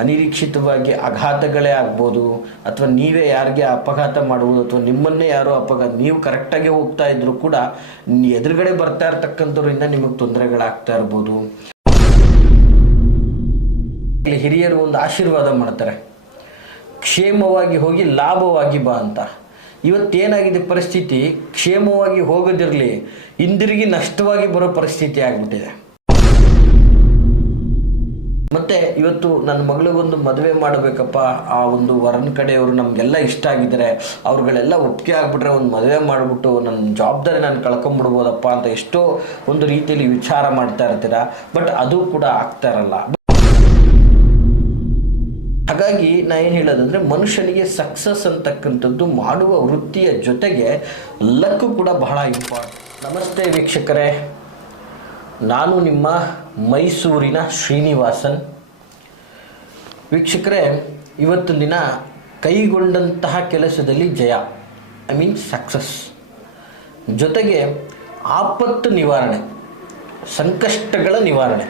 ಅನಿರೀಕ್ಷಿತವಾಗಿ ಆಘಾತಗಳೇ ಆಗ್ಬೋದು, ಅಥವಾ ನೀವೇ ಯಾರಿಗೆ ಅಪಘಾತ ಮಾಡುವುದು, ಅಥವಾ ನಿಮ್ಮನ್ನೇ ಯಾರೋ ನೀವು ಕರೆಕ್ಟಾಗಿ ಹೋಗ್ತಾ ಇದ್ರು ಕೂಡ ಎದುರುಗಡೆ ಬರ್ತಾ ಇರ್ತಕ್ಕಂಥವ್ರಿಂದ ನಿಮಗೆ ತೊಂದರೆಗಳಾಗ್ತಾ ಇರ್ಬೋದು. ಇಲ್ಲಿ ಹಿರಿಯರು ಒಂದು ಆಶೀರ್ವಾದ ಮಾಡ್ತಾರೆ, ಕ್ಷೇಮವಾಗಿ ಹೋಗಿ ಲಾಭವಾಗಿ ಬಾ ಅಂತ. ಇವತ್ತೇನಾಗಿದೆ ಪರಿಸ್ಥಿತಿ, ಕ್ಷೇಮವಾಗಿ ಹೋಗೋದಿರಲಿ, ಹಿಂದಿರುಗಿ ನಷ್ಟವಾಗಿ ಬರೋ ಪರಿಸ್ಥಿತಿ ಆಗಿಬಿಟ್ಟಿದೆ. ಮತ್ತೆ ಇವತ್ತು ನನ್ನ ಮಗಳಿಗೊಂದು ಮದುವೆ ಮಾಡಬೇಕಪ್ಪ, ಆ ಒಂದು ವರನ ಕಡೆಯವರು ನಮಗೆಲ್ಲ ಇಷ್ಟ ಆಗಿದ್ದಾರೆ, ಅವ್ರುಗಳೆಲ್ಲ ಒಪ್ಪಿಗೆ ಆಗ್ಬಿಟ್ರೆ ಒಂದು ಮದುವೆ ಮಾಡಿಬಿಟ್ಟು ನನ್ನ ಜವಾಬ್ದಾರಿ ನಾನು ಕಳ್ಕೊಂಡ್ಬಿಡ್ಬೋದಪ್ಪ ಅಂತ ಎಷ್ಟೋ ಒಂದು ರೀತಿಯಲ್ಲಿ ವಿಚಾರ ಮಾಡ್ತಾ ಇರ್ತೀರ. ಬಟ್ ಅದು ಕೂಡ ಆಗ್ತಾ ಇರಲ್ಲ. ಹಾಗಾಗಿ ನಾ ಏನು ಹೇಳೋದಂದರೆ, ಮನುಷ್ಯನಿಗೆ ಸಕ್ಸಸ್ ಅಂತಕ್ಕಂಥದ್ದು ಮಾಡುವ ವೃತ್ತಿಯ ಜೊತೆಗೆ ಲಕ್ಕು ಕೂಡ ಬಹಳ ಇಂಪಾರ್ಟೆಂಟ್. ನಮಸ್ತೆ ವೀಕ್ಷಕರೇ, ನಾನು ನಿಮ್ಮ ಮೈಸೂರಿನ ಶ್ರೀನಿವಾಸನ್. ವೀಕ್ಷಕರೇ, ಇವತ್ತು ದಿನ ಕೈಗೊಂಡಂತಹ ಕೆಲಸದಲ್ಲಿ ಜಯ, ಐ ಮೀನ್ ಸಕ್ಸಸ್, ಜೊತೆಗೆ ಆಪತ್ತು ನಿವಾರಣೆ, ಸಂಕಷ್ಟಗಳ ನಿವಾರಣೆ,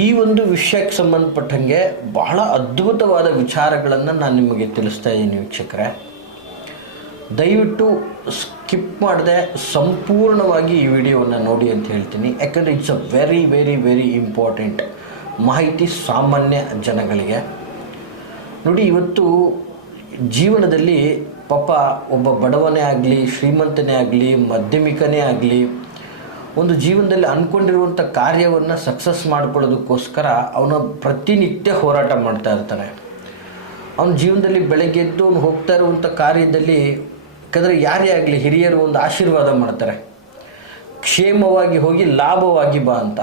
ಈ ಒಂದು ವಿಷಯಕ್ಕೆ ಸಂಬಂಧಪಟ್ಟಂಗೆ ಬಹಳ ಅದ್ಭುತವಾದ ವಿಚಾರಗಳನ್ನು ನಾನು ನಿಮಗೆ ತಿಳಿಸ್ತಾ ಇದ್ದೀನಿ ವೀಕ್ಷಕರೇ. ದಯವಿಟ್ಟು ಸ್ಕಿಪ್ ಮಾಡದೆ ಸಂಪೂರ್ಣವಾಗಿ ಈ ವಿಡಿಯೋವನ್ನು ನೋಡಿ ಅಂತ ಹೇಳ್ತೀನಿ. ಯಾಕಂದರೆ it's a very very very important ಮಾಹಿತಿ ಸಾಮಾನ್ಯ ಜನಗಳಿಗೆ. ನೋಡಿ, ಇವತ್ತು ಜೀವನದಲ್ಲಿ ಪಾಪ ಒಬ್ಬ ಬಡವನೇ ಆಗಲಿ, ಶ್ರೀಮಂತನೇ ಆಗಲಿ, ಮಧ್ಯಮಿಕನೇ ಆಗಲಿ, ಒಂದು ಜೀವನದಲ್ಲಿ ಅಂದ್ಕೊಂಡಿರುವಂಥ ಕಾರ್ಯವನ್ನು ಸಕ್ಸಸ್ ಮಾಡ್ಕೊಳ್ಳೋದಕ್ಕೋಸ್ಕರ ಅವನು ಪ್ರತಿನಿತ್ಯ ಹೋರಾಟ ಮಾಡ್ತಾ ಇರ್ತಾನೆ. ಅವನ ಜೀವನದಲ್ಲಿ ಬೆಳಗ್ಗೆ ಎದ್ದು ಅವನು ಹೋಗ್ತಾ ಇರುವಂಥ ಕಾರ್ಯದಲ್ಲಿ, ಯಾಕಂದರೆ ಯಾರೇ ಆಗಲಿ ಹಿರಿಯರು ಒಂದು ಆಶೀರ್ವಾದ ಮಾಡ್ತಾರೆ, ಕ್ಷೇಮವಾಗಿ ಹೋಗಿ ಲಾಭವಾಗಿ ಬಾ ಅಂತ.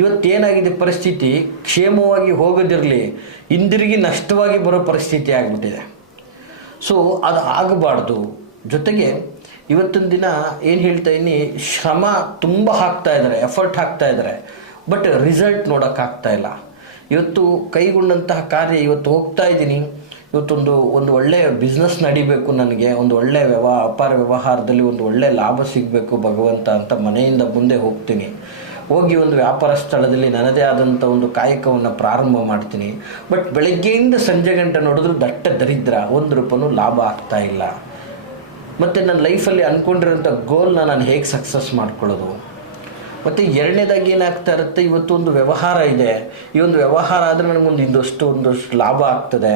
ಇವತ್ತೇನಾಗಿದೆ ಪರಿಸ್ಥಿತಿ, ಕ್ಷೇಮವಾಗಿ ಹೋಗೋದಿರಲಿ, ಹಿಂದಿರುಗಿ ನಷ್ಟವಾಗಿ ಬರೋ ಪರಿಸ್ಥಿತಿ ಆಗಿಬಿಟ್ಟಿದೆ. ಸೊ ಅದು ಆಗಬಾರ್ದು. ಜೊತೆಗೆ ಇವತ್ತಿನ ದಿನ ಏನು ಹೇಳ್ತಾ ಇದ್ದೀನಿ, ಶ್ರಮ ತುಂಬ ಹಾಕ್ತಾ ಇದ್ದಾರೆ, ಎಫರ್ಟ್ ಹಾಕ್ತಾ ಇದ್ದಾರೆ, ಬಟ್ ರಿಸಲ್ಟ್ ನೋಡೋಕ್ಕಾಗ್ತಾ ಇಲ್ಲ. ಇವತ್ತು ಕೈಗೊಂಡಂತಹ ಕಾರ್ಯ, ಇವತ್ತು ಹೋಗ್ತಾ ಇದ್ದೀನಿ, ಇವತ್ತೊಂದು ಒಳ್ಳೆಯ ಬಿಸ್ನೆಸ್ ನಡಿಬೇಕು, ನನಗೆ ಒಂದು ಒಳ್ಳೆಯ ಅಪಾರ ವ್ಯವಹಾರದಲ್ಲಿ ಒಂದು ಒಳ್ಳೆಯ ಲಾಭ ಸಿಗಬೇಕು ಭಗವಂತ ಅಂತ ಮನೆಯಿಂದ ಮುಂದೆ ಹೋಗ್ತೀನಿ. ಹೋಗಿ ಒಂದು ವ್ಯಾಪಾರ ಸ್ಥಳದಲ್ಲಿ ನನ್ನದೇ ಆದಂಥ ಒಂದು ಕಾಯಕವನ್ನು ಪ್ರಾರಂಭ ಮಾಡ್ತೀನಿ. ಬಟ್ ಬೆಳಗ್ಗೆಯಿಂದ ಸಂಜೆ ಗಂಟೆ ನೋಡಿದ್ರು ದಟ್ಟ ದರಿದ್ರ, 1 ರೂಪಾಯಿನೂ ಲಾಭ ಆಗ್ತಾ ಇಲ್ಲ. ಮತ್ತು ನನ್ನ ಲೈಫಲ್ಲಿ ಅಂದ್ಕೊಂಡಿರೋಂಥ ಗೋಲ್ನ ನಾನು ಹೇಗೆ ಸಕ್ಸಸ್ ಮಾಡ್ಕೊಳ್ಳೋದು. ಮತ್ತು ಎರಡನೇದಾಗಿ ಏನಾಗ್ತಾ ಇರುತ್ತೆ, ಇವತ್ತು ಒಂದು ವ್ಯವಹಾರ ಇದೆ, ಈ ಒಂದು ವ್ಯವಹಾರ ಆದರೆ ನನಗೊಂದು ಒಂದಷ್ಟು ಲಾಭ ಆಗ್ತದೆ,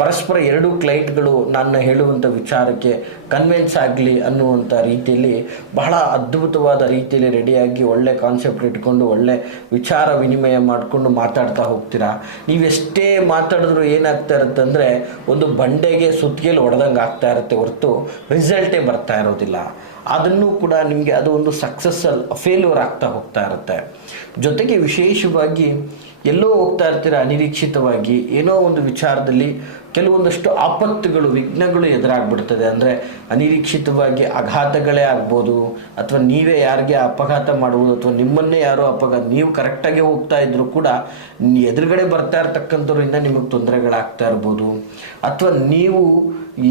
ಪರಸ್ಪರ ಎರಡೂ ಕ್ಲೈಂಟ್ಗಳು ನಾನು ಹೇಳುವಂಥ ವಿಚಾರಕ್ಕೆ ಕನ್ವಿನ್ಸ್ ಆಗಲಿ ಅನ್ನುವಂಥ ರೀತಿಯಲ್ಲಿ ಬಹಳ ಅದ್ಭುತವಾದ ರೀತಿಯಲ್ಲಿ ರೆಡಿಯಾಗಿ ಒಳ್ಳೆ ಕಾನ್ಸೆಪ್ಟ್ ಇಟ್ಕೊಂಡು ಒಳ್ಳೆ ವಿಚಾರ ವಿನಿಮಯ ಮಾಡಿಕೊಂಡು ಮಾತಾಡ್ತಾ ಹೋಗ್ತೀರಾ. ನೀವೆಷ್ಟೇ ಮಾತಾಡಿದ್ರು ಏನಾಗ್ತಾ ಇರುತ್ತೆ ಅಂದರೆ, ಒಂದು ಬಂಡೆಗೆ ಸುತ್ತಿಗೆಲ್ಲಿ ಹೊಡೆದಂಗೆ ಆಗ್ತಾ ಇರುತ್ತೆ ಹೊರತು ರಿಸಲ್ಟೇ ಬರ್ತಾ ಇರೋದಿಲ್ಲ. ಅದನ್ನು ಕೂಡ ನಿಮಗೆ ಅದು ಒಂದು ಫೇಲ್ಯೂರ್ ಆಗ್ತಾ ಹೋಗ್ತಾ ಇರುತ್ತೆ. ಜೊತೆಗೆ ವಿಶೇಷವಾಗಿ ಎಲ್ಲೋ ಹೋಗ್ತಾ ಇರ್ತೀರ, ಅನಿರೀಕ್ಷಿತವಾಗಿ ಏನೋ ಒಂದು ವಿಚಾರದಲ್ಲಿ ಕೆಲವೊಂದಷ್ಟು ಆಪತ್ತುಗಳು, ವಿಘ್ನಗಳು ಎದುರಾಗ್ಬಿಡ್ತದೆ. ಅಂದರೆ ಅನಿರೀಕ್ಷಿತವಾಗಿ ಆಘಾತಗಳೇ ಆಗ್ಬೋದು, ಅಥವಾ ನೀವೇ ಯಾರಿಗೆ ಅಪಘಾತ ಮಾಡುವುದು, ಅಥವಾ ನಿಮ್ಮನ್ನೇ ಯಾರೋ ನೀವು ಕರೆಕ್ಟಾಗಿ ಹೋಗ್ತಾ ಇದ್ರು ಕೂಡ ಎದುರುಗಡೆ ಬರ್ತಾ ಇರ್ತಕ್ಕಂಥವ್ರಿಂದ ನಿಮಗೆ ತೊಂದರೆಗಳಾಗ್ತಾ ಇರ್ಬೋದು, ಅಥವಾ ನೀವು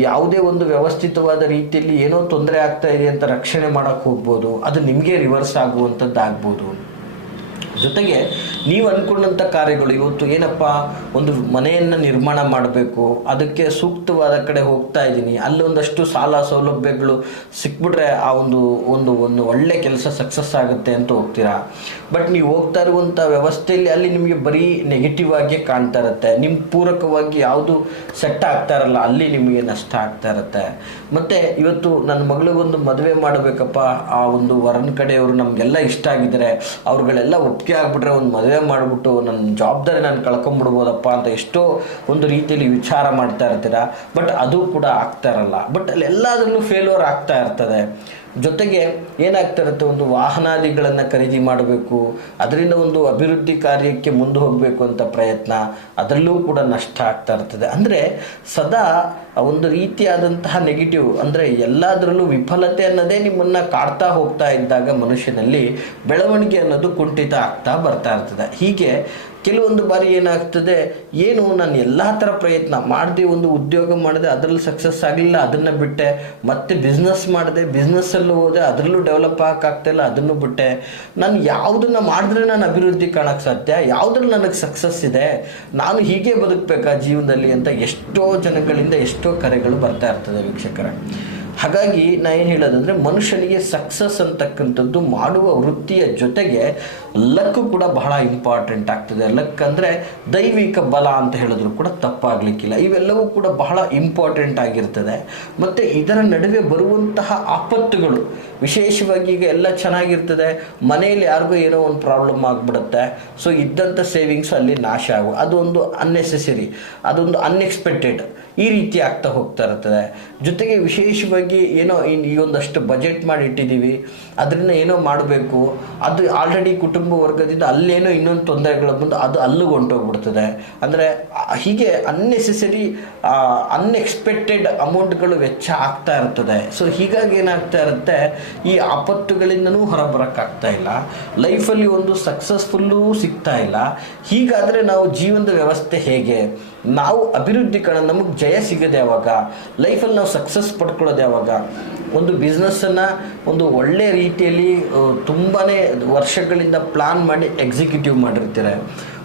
ಯಾವುದೇ ಒಂದು ವ್ಯವಸ್ಥಿತವಾದ ರೀತಿಯಲ್ಲಿ ಏನೋ ತೊಂದರೆ ಆಗ್ತಾ ಇದೆ ಅಂತ ರಕ್ಷಣೆ ಮಾಡೋಕ್ಕೆ ಹೋಗ್ಬೋದು, ಅದು ನಿಮಗೆ ರಿವರ್ಸ್ ಆಗುವಂಥದ್ದು ಆಗ್ಬೋದು. ಜೊತೆಗೆ ನೀವು ಅಂದ್ಕೊಂಡಂಥ ಕಾರ್ಯಗಳು, ಇವತ್ತು ಏನಪ್ಪ ಒಂದು ಮನೆಯನ್ನು ನಿರ್ಮಾಣ ಮಾಡಬೇಕು, ಅದಕ್ಕೆ ಸೂಕ್ತವಾದ ಕಡೆ ಹೋಗ್ತಾ ಇದ್ದೀನಿ, ಅಲ್ಲೊಂದಷ್ಟು ಸಾಲ ಸೌಲಭ್ಯಗಳು ಸಿಕ್ಬಿಟ್ರೆ ಆ ಒಂದು ಒಳ್ಳೆ ಕೆಲಸ ಸಕ್ಸಸ್ ಆಗುತ್ತೆ ಅಂತ ಹೋಗ್ತೀರಾ. ಬಟ್ ನೀವು ಹೋಗ್ತಾ ಇರುವಂಥ ವ್ಯವಸ್ಥೆಯಲ್ಲಿ ಅಲ್ಲಿ ನಿಮಗೆ ಬರೀ ನೆಗೆಟಿವ್ ಆಗಿಯೇ ಕಾಣ್ತಾ ಇರುತ್ತೆ. ನಿಮ್ಮ ಪೂರಕವಾಗಿ ಯಾವುದು ಸೆಟ್ ಆಗ್ತಾ ಇರಲ್ಲ, ಅಲ್ಲಿ ನಿಮಗೆ ನಷ್ಟ ಆಗ್ತಾ ಇರುತ್ತೆ. ಮತ್ತು ಇವತ್ತು ನನ್ನ ಮಗಳಿಗೊಂದು ಮದುವೆ ಮಾಡಬೇಕಪ್ಪ, ಆ ಒಂದು ವರನ ಕಡೆಯವರು ನಮಗೆಲ್ಲ ಇಷ್ಟ ಆಗಿದ್ದಾರೆ, ಅವ್ರುಗಳೆಲ್ಲ ಒಪ್ಪಿಗೆ ಆಗ್ಬಿಟ್ರೆ ಒಂದು ಮದುವೆ ಮಾಡಿಬಿಟ್ಟು ನನ್ನ ಜವಾಬ್ದಾರಿ ನಾನು ಕಳ್ಕೊಂಡ್ಬಿಡ್ಬೋದಪ್ಪ ಅಂತ ಎಷ್ಟೋ ಒಂದು ರೀತಿಯಲ್ಲಿ ವಿಚಾರ ಮಾಡ್ತಾ ಇರ್ತೀರ. ಬಟ್ ಅದು ಕೂಡ ಆಗ್ತಾ ಇರಲ್ಲ. ಬಟ್ ಅಲ್ಲಿ ಎಲ್ಲದರಲ್ಲೂ ಫೇಲ್ಯೂರ್ ಆಗ್ತಾ ಇರ್ತದೆ. ಜೊತೆಗೆ ಏನಾಗ್ತಾ ಇರುತ್ತೆ, ಒಂದು ವಾಹನಾದಿಗಳನ್ನು ಖರೀದಿ ಮಾಡಬೇಕು, ಅದರಿಂದ ಒಂದು ಅಭಿವೃದ್ಧಿ ಕಾರ್ಯಕ್ಕೆ ಮುಂದೆ ಹೋಗಬೇಕು ಅಂತ ಪ್ರಯತ್ನ, ಅದರಲ್ಲೂ ಕೂಡ ನಷ್ಟ ಆಗ್ತಾ ಇರ್ತದೆ. ಅಂದರೆ ಸದಾ ಒಂದು ರೀತಿಯಾದಂತಹ ನೆಗೆಟಿವ್, ಅಂದರೆ ಎಲ್ಲದರಲ್ಲೂ ವಿಫಲತೆ ಅನ್ನೋದೇ ನಿಮ್ಮನ್ನು ಕಾಡ್ತಾ ಹೋಗ್ತಾ ಇದ್ದಾಗ ಮನುಷ್ಯನಲ್ಲಿ ಬೆಳವಣಿಗೆ ಅನ್ನೋದು ಕುಂಠಿತ ಆಗ್ತಾ ಬರ್ತಾ ಇರ್ತದೆ. ಹೀಗೆ ಕೆಲವೊಂದು ಬಾರಿ ಏನಾಗ್ತದೆ, ಏನು ನಾನು ಎಲ್ಲ ಥರ ಪ್ರಯತ್ನ ಮಾಡಿದೆ, ಒಂದು ಉದ್ಯೋಗ ಮಾಡಿದೆ, ಅದರಲ್ಲಿ ಸಕ್ಸಸ್ ಆಗಲಿಲ್ಲ, ಅದನ್ನು ಬಿಟ್ಟೆ. ಮತ್ತೆ ಬಿಸ್ನೆಸ್ ಮಾಡಿದೆ, ಬಿಸ್ನೆಸ್ಸಲ್ಲೂ ಹೋದೆ, ಅದರಲ್ಲೂ ಡೆವಲಪ್ ಆಗೋಕ್ಕಾಗ್ತಾಯಿಲ್ಲ, ಅದನ್ನು ಬಿಟ್ಟೆ. ನಾನು ಯಾವುದನ್ನು ಮಾಡಿದ್ರೆ ನಾನು ಅಭಿವೃದ್ಧಿ ಕಾಣೋಕ್ಕೆ ಸಾಧ್ಯ, ಯಾವುದ್ರಲ್ಲಿ ನನಗೆ ಸಕ್ಸಸ್ ಇದೆ, ನಾನು ಹೀಗೆ ಬದುಕಬೇಕಾ ಜೀವನದಲ್ಲಿ ಅಂತ ಎಷ್ಟೋ ಜನಗಳಿಂದ ಎಷ್ಟೋ ಕರೆಗಳು ಬರ್ತಾ ಇರ್ತದೆ ವೀಕ್ಷಕರೇ. ಹಾಗಾಗಿ ನಾ ಏನು ಹೇಳೋದಂದರೆ, ಮನುಷ್ಯನಿಗೆ ಸಕ್ಸಸ್ ಅಂತಕ್ಕಂಥದ್ದು ಮಾಡುವ ವೃತ್ತಿಯ ಜೊತೆಗೆ ಲಕ್ ಕೂಡ ಬಹಳ ಇಂಪಾರ್ಟೆಂಟ್ ಆಗ್ತದೆ. ಲಕ್ ಅಂದರೆ ದೈವಿಕ ಬಲ ಅಂತ ಹೇಳಿದ್ರು ಕೂಡ ತಪ್ಪಾಗಲಿಕ್ಕಿಲ್ಲ. ಇವೆಲ್ಲವೂ ಕೂಡ ಬಹಳ ಇಂಪಾರ್ಟೆಂಟ್ ಆಗಿರ್ತದೆ. ಮತ್ತು ಇದರ ನಡುವೆ ಬರುವಂತಹ ಆಪತ್ತುಗಳು, ವಿಶೇಷವಾಗಿ ಈಗ ಎಲ್ಲ ಚೆನ್ನಾಗಿರ್ತದೆ, ಮನೆಯಲ್ಲಿ ಯಾರಿಗೂ ಏನೋ ಒಂದು ಪ್ರಾಬ್ಲಮ್ ಆಗಿಬಿಡುತ್ತೆ. ಸೊ ಇದ್ದಂಥ ಸೇವಿಂಗ್ಸ್ ಅಲ್ಲಿ ನಾಶ ಆಗುವ, ಅದೊಂದು ಅನ್ನೆಸೆಸರಿ, ಅದೊಂದು ಅನ್ಎಕ್ಸ್ಪೆಕ್ಟೆಡ್, ಈ ರೀತಿ ಆಗ್ತಾ ಹೋಗ್ತಾ ಇರ್ತದೆ. ಜೊತೆಗೆ ವಿಶೇಷವಾಗಿ ಏನೋ ಈ ಒಂದಷ್ಟು ಬಜೆಟ್ ಮಾಡಿ ಇಟ್ಟಿದ್ದೀವಿ, ಅದರಿಂದ ಏನೋ ಮಾಡಬೇಕು, ಅದು ಆಲ್ರೆಡಿ ಕುಟುಂಬ ವರ್ಗದಿಂದ ಅಲ್ಲೇನೋ ಇನ್ನೊಂದು ತೊಂದರೆಗಳು ಬಂದು ಅದು ಅಲ್ಲಿಗೆ ಹೊಂಟೋಗ್ಬಿಡ್ತದೆ. ಅಂದರೆ ಹೀಗೆ ಅನ್ನೆಸೆಸರಿ ಅನ್ಎಕ್ಸ್ಪೆಕ್ಟೆಡ್ ಅಮೌಂಟ್ಗಳು ವೆಚ್ಚ ಆಗ್ತಾ ಇರ್ತದೆ. ಸೊ ಹೀಗಾಗಿ ಏನಾಗ್ತಾ ಇರುತ್ತೆ, ಈ ಆಪತ್ತುಗಳಿಂದನೂ ಹೊರಬರೋಕ್ಕಾಗ್ತಾ ಇಲ್ಲ, ಲೈಫಲ್ಲಿ ಒಂದು ಸಕ್ಸಸ್ಫುಲ್ಲೂ ಸಿಗ್ತಾ ಇಲ್ಲ. ಹೀಗಾದರೆ ನಾವು ಜೀವನದ ವ್ಯವಸ್ಥೆ ಹೇಗೆ, ನಾವು ಅಭಿವೃದ್ಧಿ ನಮಗೆ ಜಯ ಸಿಗೋದು ಯಾವಾಗ, ಲೈಫಲ್ಲಿ ನಾವು ಸಕ್ಸಸ್ ಪಡ್ಕೊಳ್ಳೋದು ಯಾವಾಗ? ಒಂದು ಬಿಸ್ನೆಸ್ಸನ್ನು ಒಂದು ಒಳ್ಳೆಯ ರೀತಿಯಲ್ಲಿ ತುಂಬಾ ವರ್ಷಗಳಿಂದ ಪ್ಲಾನ್ ಮಾಡಿ ಎಕ್ಸಿಕ್ಯೂಟಿವ್ ಮಾಡಿರ್ತಾರೆ.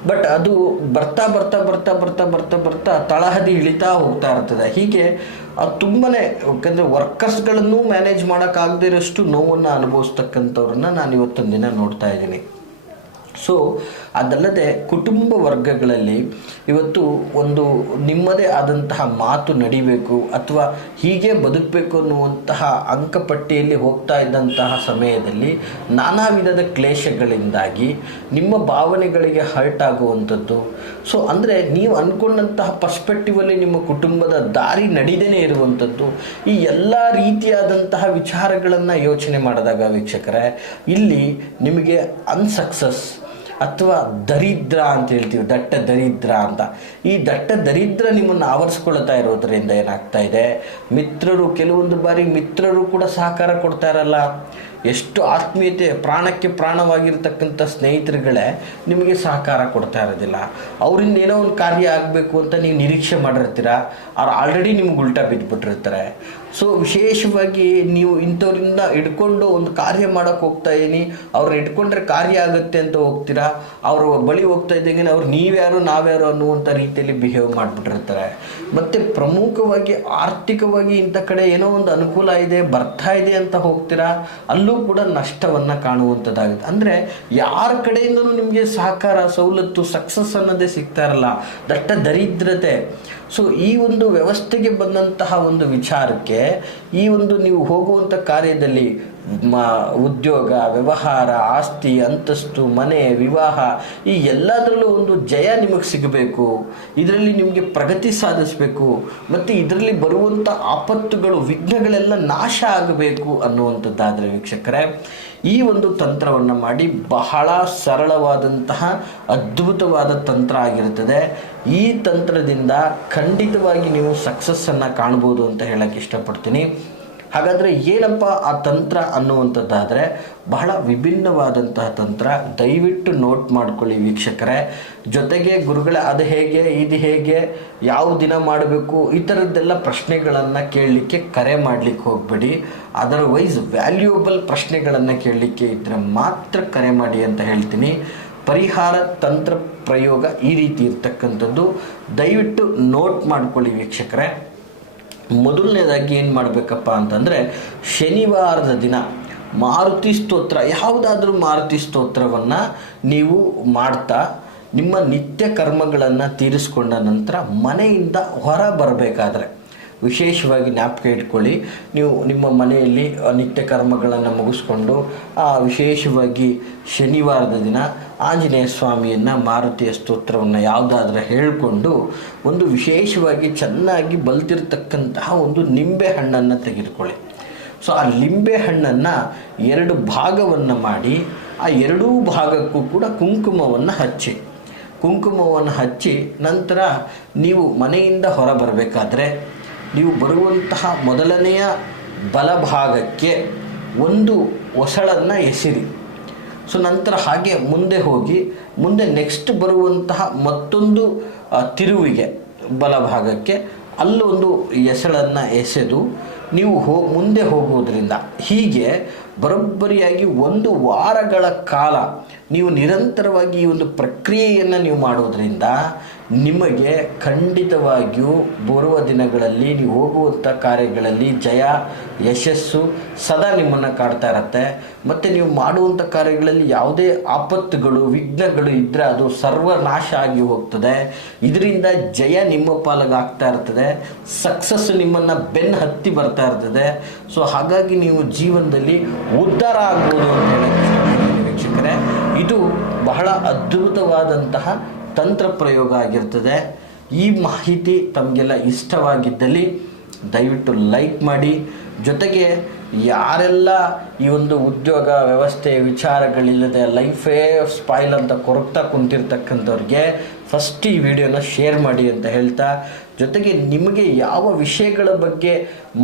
ಬಟ್ ಅದು ಬರ್ತಾ ಬರ್ತಾ ಬರ್ತಾ ಬರ್ತಾ ಬರ್ತಾ ಬರ್ತಾ ತಳಹದಿ ಇಳಿತಾ ಹೋಗ್ತಾ ಇರ್ತದೆ. ಹೀಗೆ ಅದು ತುಂಬಾ, ಯಾಕಂದರೆ ವರ್ಕರ್ಸ್ಗಳನ್ನು ಮ್ಯಾನೇಜ್ ಮಾಡೋಕ್ಕಾಗದೇ ಇರೋಷ್ಟು ನೋವನ್ನು ಅನುಭವಿಸ್ತಕ್ಕಂಥವ್ರನ್ನ ನಾನು ಇವತ್ತೊಂದು ದಿನ ನೋಡ್ತಾ ಇದ್ದೀನಿ. ಸೊ ಅದಲ್ಲದೆ ಕುಟುಂಬ ವರ್ಗಗಳಲ್ಲಿ ಇವತ್ತು ಒಂದು ನಿಮ್ಮದೇ ಆದಂತಹ ಮಾತು ನಡಿಬೇಕು, ಅಥವಾ ಹೀಗೆ ಬದುಕಬೇಕು ಅನ್ನುವಂತಹ ಅಂಕಪಟ್ಟಿಯಲ್ಲಿ ಹೋಗ್ತಾ ಇದ್ದಂತಹ ಸಮಯದಲ್ಲಿ ನಾನಾ ವಿಧದ ಕ್ಲೇಶಗಳಿಂದಾಗಿ ನಿಮ್ಮ ಭಾವನೆಗಳಿಗೆ ಹರ್ಟ್ ಆಗುವಂಥದ್ದು. ಸೊ ಅಂದರೆ ನೀವು ಅಂದ್ಕೊಂಡಂತಹ ಪರ್ಸ್ಪೆಕ್ಟಿವಲ್ಲಿ ನಿಮ್ಮ ಕುಟುಂಬದ ದಾರಿ ನಡಿದೇನೆ ಇರುವಂಥದ್ದು, ಈ ಎಲ್ಲ ರೀತಿಯಾದಂತಹ ವಿಚಾರಗಳನ್ನು ಯೋಚನೆ ಮಾಡಿದಾಗ ವೀಕ್ಷಕರೇ, ಇಲ್ಲಿ ನಿಮಗೆ ಅನ್ಸಕ್ಸಸ್ ಅಥವಾ ದರಿದ್ರ ಅಂತ ಹೇಳ್ತೀವಿ, ದಟ್ಟ ದರಿದ್ರ ಅಂತ. ಈ ದಟ್ಟ ದರಿದ್ರ ನಿಮ್ಮನ್ನು ಆವರಿಸ್ಕೊಳ್ತಾ ಇರೋದ್ರಿಂದ ಏನಾಗ್ತಾ ಇದೆ, ಮಿತ್ರರು, ಕೆಲವೊಂದು ಬಾರಿ ಮಿತ್ರರು ಕೂಡ ಸಹಕಾರ ಕೊಡ್ತಾ ಇರಲ್ಲ. ಎಷ್ಟು ಆತ್ಮೀಯತೆ, ಪ್ರಾಣಕ್ಕೆ ಪ್ರಾಣವಾಗಿರ್ತಕ್ಕಂಥ ಸ್ನೇಹಿತರುಗಳೇ ನಿಮಗೆ ಸಹಕಾರ ಕೊಡ್ತಾ ಇರೋದಿಲ್ಲ. ಅವರಿಂದ ಏನೋ ಒಂದು ಕಾರ್ಯ ಆಗಬೇಕು ಅಂತ ನೀವು ನಿರೀಕ್ಷೆ ಮಾಡಿರ್ತೀರ, ಅವ್ರು ಆಲ್ರೆಡಿ ನಿಮ್ಗೆ ಉಲ್ಟಾ ಬಿದ್ದುಬಿಟ್ಟಿರ್ತಾರೆ. ಸೊ ವಿಶೇಷವಾಗಿ ನೀವು ಇಂಥವ್ರಿಂದ ಹಿಡ್ಕೊಂಡು ಒಂದು ಕಾರ್ಯ ಮಾಡೋಕ್ಕೆ ಹೋಗ್ತಾ ಇದ್ದೀನಿ, ಅವ್ರನ್ನ ಹಿಡ್ಕೊಂಡ್ರೆ ಕಾರ್ಯ ಆಗುತ್ತೆ ಅಂತ ಹೋಗ್ತೀರಾ, ಅವ್ರ ಬಳಿ ಹೋಗ್ತಾ ಇದ್ದಂಗೆ ಅವ್ರು ನೀವ್ಯಾರು ನಾವ್ಯಾರು ಅನ್ನುವಂಥ ರೀತಿಯಲ್ಲಿ ಬಿಹೇವ್ ಮಾಡಿಬಿಟ್ಟಿರ್ತಾರೆ. ಮತ್ತು ಪ್ರಮುಖವಾಗಿ ಆರ್ಥಿಕವಾಗಿ ಇಂಥ ಕಡೆ ಏನೋ ಒಂದು ಅನುಕೂಲ ಇದೆ, ಬರ್ತಾ ಇದೆ ಅಂತ ಹೋಗ್ತೀರಾ, ಅಲ್ಲೂ ಕೂಡ ನಷ್ಟವನ್ನು ಕಾಣುವಂಥದ್ದಾಗುತ್ತೆ. ಅಂದರೆ ಯಾರ ಕಡೆಯಿಂದಲೂ ನಿಮಗೆ ಸಹಕಾರ, ಸವಲತ್ತು, ಸಕ್ಸಸ್ ಅನ್ನೋದೇ ಸಿಗ್ತಾ ಇರಲ್ಲ, ದಟ್ಟ ದರಿದ್ರತೆ. ಸೊ ಈ ಒಂದು ವ್ಯವಸ್ಥೆಗೆ ಬಂದಂತಹ ಒಂದು ವಿಚಾರಕ್ಕೆ, ಈ ಒಂದು ನೀವು ಹೋಗುವಂಥ ಕಾರ್ಯದಲ್ಲಿ ಉದ್ಯೋಗ, ವ್ಯವಹಾರ, ಆಸ್ತಿ, ಅಂತಸ್ತು, ಮನೆ, ವಿವಾಹ, ಈ ಎಲ್ಲದರಲ್ಲೂ ಒಂದು ಜಯ ನಿಮಗೆ ಸಿಗಬೇಕು, ಇದರಲ್ಲಿ ನಿಮಗೆ ಪ್ರಗತಿ ಸಾಧಿಸಬೇಕು, ಮತ್ತು ಇದರಲ್ಲಿ ಬರುವಂಥ ಆಪತ್ತುಗಳು, ವಿಘ್ನಗಳೆಲ್ಲ ನಾಶ ಆಗಬೇಕು ಅನ್ನುವಂಥದ್ದಾದರೆ ವೀಕ್ಷಕರೇ, ಈ ಒಂದು ತಂತ್ರವನ್ನು ಮಾಡಿ, ಬಹಳ ಸರಳವಾದಂತಹ ಅದ್ಭುತವಾದ ತಂತ್ರ ಆಗಿರುತ್ತದೆ. ಈ ತಂತ್ರದಿಂದ ಖಂಡಿತವಾಗಿ ನೀವು ಸಕ್ಸಸ್ಸನ್ನು ಕಾಣ್ಬೋದು ಅಂತ ಹೇಳಕ್ಕೆ ಇಷ್ಟಪಡ್ತೀನಿ. ಹಾಗಾದರೆ ಏನಪ್ಪ ಆ ತಂತ್ರ ಅನ್ನುವಂಥದ್ದಾದರೆ, ಬಹಳ ವಿಭಿನ್ನವಾದಂತಹ ತಂತ್ರ, ದಯವಿಟ್ಟು ನೋಟ್ ಮಾಡ್ಕೊಳ್ಳಿ ವೀಕ್ಷಕರೇ. ಜೊತೆಗೆ ಗುರುಗಳೇ ಅದು ಹೇಗೆ, ಇದು ಹೇಗೆ, ಯಾವ ದಿನ ಮಾಡಬೇಕು, ಈ ಥರದ್ದೆಲ್ಲ ಪ್ರಶ್ನೆಗಳನ್ನು ಕೇಳಲಿಕ್ಕೆ ಕರೆ ಮಾಡಲಿಕ್ಕೆ ಹೋಗಬೇಡಿ. ಅದರ್ವೈಸ್ ವ್ಯಾಲ್ಯೂಯಬಲ್ ಪ್ರಶ್ನೆಗಳನ್ನು ಕೇಳಲಿಕ್ಕೆ ಇದ್ದರೆ ಮಾತ್ರ ಕರೆ ಮಾಡಿ ಅಂತ ಹೇಳ್ತೀನಿ. ಪರಿಹಾರ ತಂತ್ರ ಪ್ರಯೋಗ ಈ ರೀತಿ ಇರ್ತಕ್ಕಂಥದ್ದು, ದಯವಿಟ್ಟು ನೋಟ್ ಮಾಡ್ಕೊಳ್ಳಿ ವೀಕ್ಷಕರೇ. ಮೊದಲನೇದಾಗಿ ಏನು ಮಾಡಬೇಕಪ್ಪ ಅಂತಂದರೆ, ಶನಿವಾರದ ದಿನ ಮಾರುತಿ ಸ್ತೋತ್ರ, ಯಾವುದಾದ್ರೂ ಮಾರುತಿ ಸ್ತೋತ್ರವನ್ನು ನೀವು ಮಾಡ್ತಾ ನಿಮ್ಮ ನಿತ್ಯ ಕರ್ಮಗಳನ್ನು ತೀರಿಸ್ಕೊಂಡ ನಂತರ ಮನೆಯಿಂದ ಹೊರ ಬರಬೇಕಾದ್ರೆ, ವಿಶೇಷವಾಗಿ ಜ್ಞಾಪಕ ಇಟ್ಕೊಳ್ಳಿ, ನೀವು ನಿಮ್ಮ ಮನೆಯಲ್ಲಿ ನಿತ್ಯ ಕರ್ಮಗಳನ್ನು ಮುಗಿಸ್ಕೊಂಡು ವಿಶೇಷವಾಗಿ ಶನಿವಾರದ ದಿನ ಆಂಜನೇಯ ಸ್ವಾಮಿಯನ್ನು, ಮಾರುತಿಯ ಸ್ತೋತ್ರವನ್ನು ಯಾವುದಾದ್ರೂ ಹೇಳಿಕೊಂಡು ಒಂದು ವಿಶೇಷವಾಗಿ ಚೆನ್ನಾಗಿ ಬಲ್ತಿರ್ತಕ್ಕಂತಹ ಒಂದು ನಿಂಬೆ ಹಣ್ಣನ್ನು ತೆಗೆದುಕೊಳ್ಳಿ. ಸೊ ಆ ಲಿಂಬೆ ಹಣ್ಣನ್ನು 2 ಭಾಗವನ್ನು ಮಾಡಿ, ಆ 2 ಭಾಗಕ್ಕೂ ಕೂಡ ಕುಂಕುಮವನ್ನು ಹಚ್ಚಿ, ಕುಂಕುಮವನ್ನು ಹಚ್ಚಿ ನಂತರ ನೀವು ಮನೆಯಿಂದ ಹೊರ ಬರಬೇಕಾದ್ರೆ, ನೀವು ಬರುವಂತಹ ಮೊದಲನೆಯ ಬಲಭಾಗಕ್ಕೆ ಒಂದು ಹೊಸಳನ್ನು ಎಸಿರಿ. ಸೊ ನಂತರ ಹಾಗೆ ಮುಂದೆ ಹೋಗಿ ಮುಂದೆ ನೆಕ್ಸ್ಟ್ ಬರುವಂತಹ ಮತ್ತೊಂದು ತಿರುವಿಗೆ ಬಲಭಾಗಕ್ಕೆ ಅಲ್ಲೊಂದು ಎಸಳನ್ನು ಎಸೆದು ನೀವು ಮುಂದೆ ಹೋಗುವುದರಿಂದ ಹೀಗೆ ಬರೋಬ್ಬರಿಯಾಗಿ 1 ವಾರಗಳ ಕಾಲ ನೀವು ನಿರಂತರವಾಗಿ ಈ ಒಂದು ಪ್ರಕ್ರಿಯೆಯನ್ನು ನೀವು ಮಾಡೋದರಿಂದ ನಿಮಗೆ ಖಂಡಿತವಾಗಿಯೂ ಬರುವ ದಿನಗಳಲ್ಲಿ ನೀವು ಹೋಗುವಂಥ ಕಾರ್ಯಗಳಲ್ಲಿ ಜಯ ಯಶಸ್ಸು ಸದಾ ನಿಮ್ಮನ್ನು ಕಾಡ್ತಾ ಇರುತ್ತೆ. ಮತ್ತು ನೀವು ಮಾಡುವಂಥ ಕಾರ್ಯಗಳಲ್ಲಿ ಯಾವುದೇ ಆಪತ್ತುಗಳು ವಿಘ್ನಗಳು ಇದ್ದರೆ ಅದು ಸರ್ವನಾಶ ಆಗಿ ಹೋಗ್ತದೆ. ಇದರಿಂದ ಜಯ ನಿಮ್ಮ ಪಾಲಿಗಾಗ್ತಾ ಇರ್ತದೆ, ಸಕ್ಸಸ್ ನಿಮ್ಮನ್ನು ಬೆನ್ನು ಹತ್ತಿ ಬರ್ತಾ ಇರ್ತದೆ. ಸೊ ಹಾಗಾಗಿ ನೀವು ಜೀವನದಲ್ಲಿ ಉದ್ಧಾರ ಆಗ್ಬೋದು ಅಂತ ಹೇಳಕ್ಕೆ ಇಷ್ಟಪಡ್ತೀನಿ ವೀಕ್ಷಕರೇ. ಇದು ಬಹಳ ಅದ್ಭುತವಾದಂತಹ ತಂತ್ರ ಪ್ರಯೋಗ ಆಗಿರ್ತದೆ. ಈ ಮಾಹಿತಿ ತಮಗೆಲ್ಲ ಇಷ್ಟವಾಗಿದ್ದಲ್ಲಿ ದಯವಿಟ್ಟು ಲೈಕ್ ಮಾಡಿ. ಜೊತೆಗೆ ಯಾರೆಲ್ಲ ಈ ಒಂದು ಉದ್ಯೋಗ ವ್ಯವಸ್ಥೆ ವಿಚಾರಗಳಿಲ್ಲದೆ ಲೈಫೇ ಸ್ಪಾಯ್ಲ್ ಅಂತ ಕೊರಗ್ತಾ ಕುಂತಿರ್ತಕ್ಕಂಥವ್ರಿಗೆ ಫಸ್ಟ್ ಈ ವಿಡಿಯೋನ ಶೇರ್ ಮಾಡಿ ಅಂತ ಹೇಳ್ತಾ, ಜೊತೆಗೆ ನಿಮಗೆ ಯಾವ ವಿಷಯಗಳ ಬಗ್ಗೆ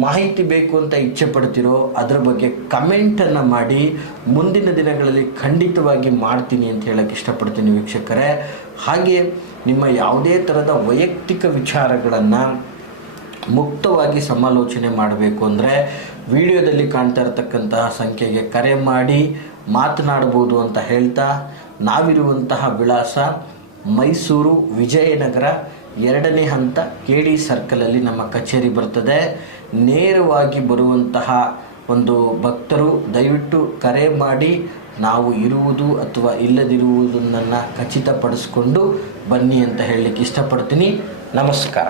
ಮಾಹಿತಿ ಬೇಕು ಅಂತ ಇಚ್ಛೆ ಪಡ್ತೀರೋ ಅದರ ಬಗ್ಗೆ ಕಮೆಂಟನ್ನು ಮಾಡಿ. ಮುಂದಿನ ದಿನಗಳಲ್ಲಿ ಖಂಡಿತವಾಗಿ ಮಾಡ್ತೀನಿ ಅಂತ ಹೇಳಕ್ಕೆ ಇಷ್ಟಪಡ್ತೀನಿ ವೀಕ್ಷಕರೇ. ಹಾಗೆ ನಿಮ್ಮ ಯಾವುದೇ ಥರದ ವೈಯಕ್ತಿಕ ವಿಚಾರಗಳನ್ನು ಮುಕ್ತವಾಗಿ ಸಮಾಲೋಚನೆ ಮಾಡಬೇಕು ಅಂದರೆ ವಿಡಿಯೋದಲ್ಲಿ ಕಾಣ್ತಾ ಇರತಕ್ಕಂತಹ ಸಂಖ್ಯೆಗೆ ಕರೆ ಮಾಡಿ ಮಾತನಾಡ್ಬೋದು ಅಂತ ಹೇಳ್ತಾ, ನಾವಿರುವಂತಹ ವಿಳಾಸ ಮೈಸೂರು ವಿಜಯನಗರ 2ನೇ ಹಂತ KD ಸರ್ಕಲಲ್ಲಿ ನಮ್ಮ ಕಚೇರಿ ಬರ್ತದೆ. ನೇರವಾಗಿ ಬರುವಂತಹ ಒಂದು ಭಕ್ತರು ದಯವಿಟ್ಟು ಕರೆ ಮಾಡಿ ನಾವು ಇರುವುದು ಅಥವಾ ಇಲ್ಲದಿರುವುದನ್ನು ಖಚಿತಪಡಿಸ್ಕೊಂಡು ಬನ್ನಿ ಅಂತ ಹೇಳಲಿಕ್ಕೆ ಇಷ್ಟಪಡ್ತೀನಿ. ನಮಸ್ಕಾರ.